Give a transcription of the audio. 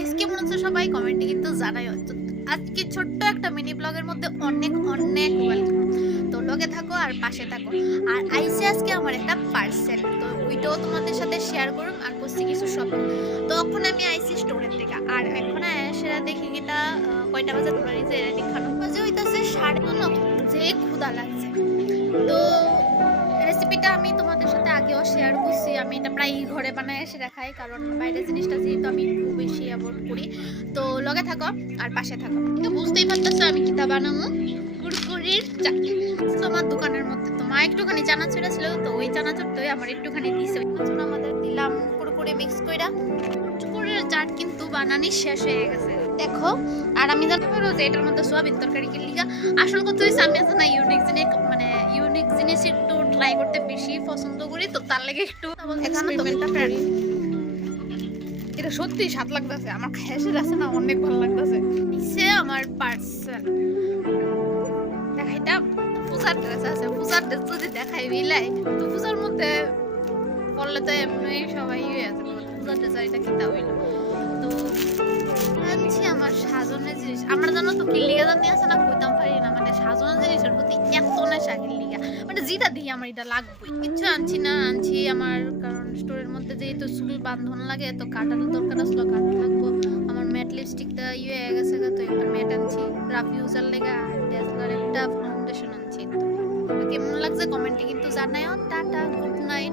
Guys কেমন আছো সবাই? কমেন্টে কিন্তু জানাই আজকে ছোট্ট একটা মিনি ব্লগের মধ্যে অনেক অনেক তো লগে থাকো আর পাশে থাকো। আর আইসে আজকে আমার একটা পার্সেল তো ওইটাও তোমাদের সাথে শেয়ার করুম আর করছি কিছু শপিং তখন আমি আইসি স্টোরের থেকে আর এখন সেটা দেখি এটা কয়টা বাজে তোমরা নিজে দেখানো বাজে হইতাছে সাড়ে ন যে ক্ষুদা লাগছে। তো রেসিপিটা আমি তোমাদের সাথে আগেও শেয়ার করছি। আমি এটা প্রায় ঘরে বানায় এসে দেখাই, কারণ বাইরের জিনিসটা অ্যাভয়েড করি। তো লগে থাকো আর পাশে থাকো। তো বুঝতেই পারতেছো আমি কিতা বানাবো কুরকুরির তো আমার দোকানের মধ্যে তো মা একটুখানি চানাচুর ছিল তো ওই চানাচুরটাই আমার একটুখানি দিছে। আমাদের দিলাম কুরকুরে মিক্স কইরা। কুরকুরের চাট কিন্তু বানানি শেষ হয়ে গেছে। দেখো আর আমি জানতে পারো যে এটার মধ্যে সোয়াবিন তরকারি কি লিগা। আসল কথা হইছে আমি আছে না ইউনিক জিনিস মানে ইউনিক জিনিস একটু ট্রাই করতে বেশি পছন্দ করি তো তার লাগে একটু এটা সত্যি লাগতেছে। আমার আছে না, অনেক ভালো লাগতেছে। সে আমার পার্সেল দেখা, এটা পূজার ড্রেস আছে। পূজার ড্রেস যদি দেখাই বিলাই, তো পূজার মধ্যে পড়লে তো এমনি সবাই ইয়ে আছে। পূজার ড্রেস আর এটা হইল? তো আনছি আমার সাজনের জিনিস। আমরা জানো তো কিল্লিগা জানি আছে না আমার এটা লাগবে কিছু আনছি না, আনছি আমার, কারণ স্টোরের মধ্যে যেহেতু চুল বান্ধন লাগে, তো কাটানো দরকার আসলো কাটা লাগবো। আমার ম্যাট লিপস্টিকটা ইয়ে হয়ে গেছে তো একটা ম্যাট আনছি। রাফ ইউজার লেগে আর একটা ফাউন্ডেশন আনছি। কেমন লাগছে কমেন্টে কিন্তু জানাই টাটা গুড নাইট